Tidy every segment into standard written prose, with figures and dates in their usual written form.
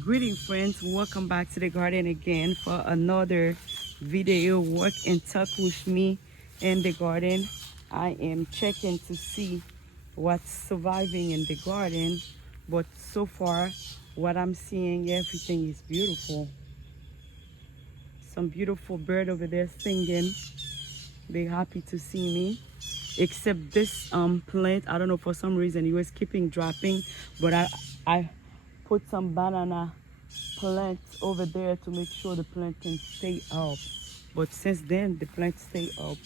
Greeting friends, welcome back to the garden again for another video. Work and talk with me in the garden. I am checking to see what's surviving in the garden, but so far what I'm seeing, everything is beautiful. Some beautiful bird over there singing. They're happy to see me, except this plant. I don't know, for some reason it was keeping dropping, but I put some banana plants over there to make sure the plant can stay up. But since then the plant stay up,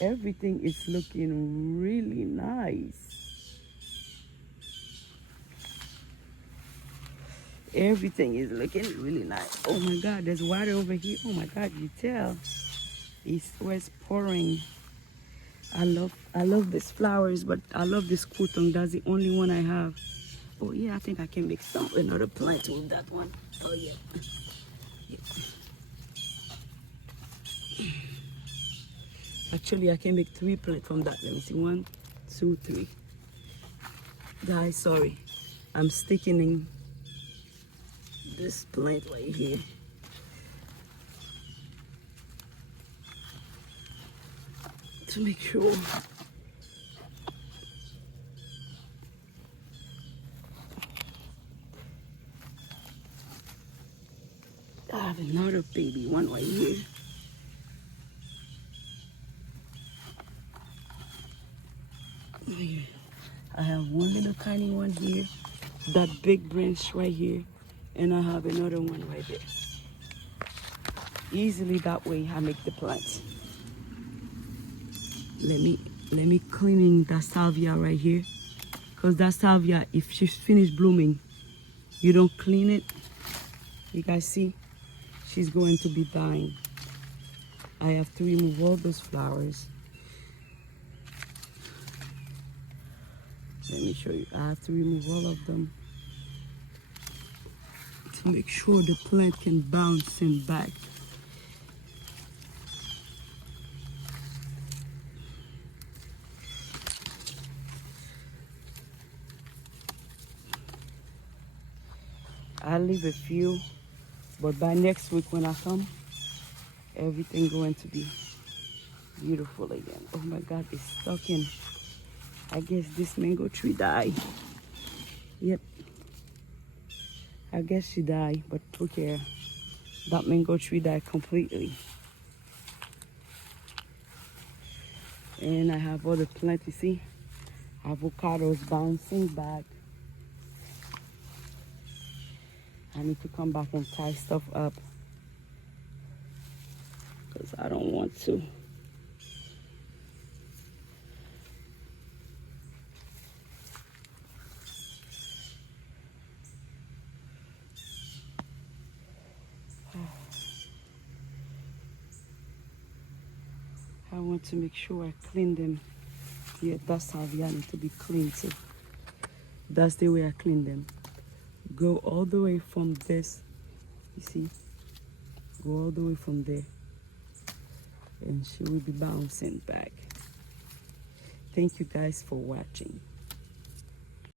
everything is looking really nice. Everything is looking really nice. Oh my god, there's water over here. Oh my god, you tell it's always pouring. I love these flowers, but I love this kutong. That's the only one I have. Oh yeah, I think I can make another plant with that one. Oh yeah. Yeah. Actually, I can make 3 plants from that. Let me see. 1, 2, 3. Guys, sorry. I'm sticking in this plant right here. To make sure. I have another baby one right here. I have one little tiny one here. That big branch right here. And I have another one right there. Easily that way I make the plants. Let me cleaning that salvia right here. Because that salvia, if she's finished blooming, you don't clean it, you guys see, she's going to be dying. I have to remove all those flowers. Let me show you. I have to remove all of them to make sure the plant can bounce and back. I'll leave a few, but by next week when I come, everything going to be beautiful again. Oh my god, it's stuck in. I guess this mango tree died. Yep, I guess she died, but who cares? That mango tree died completely. And I have other plants, you see, avocados bouncing back. I need to come back and tie stuff up because I don't want to. I want to make sure I clean them. Yeah, that's how they need to be cleaned too. That's the way I clean them. Go all the way from this, you see, go all the way from there, and she will be bouncing back. Thank you guys for watching.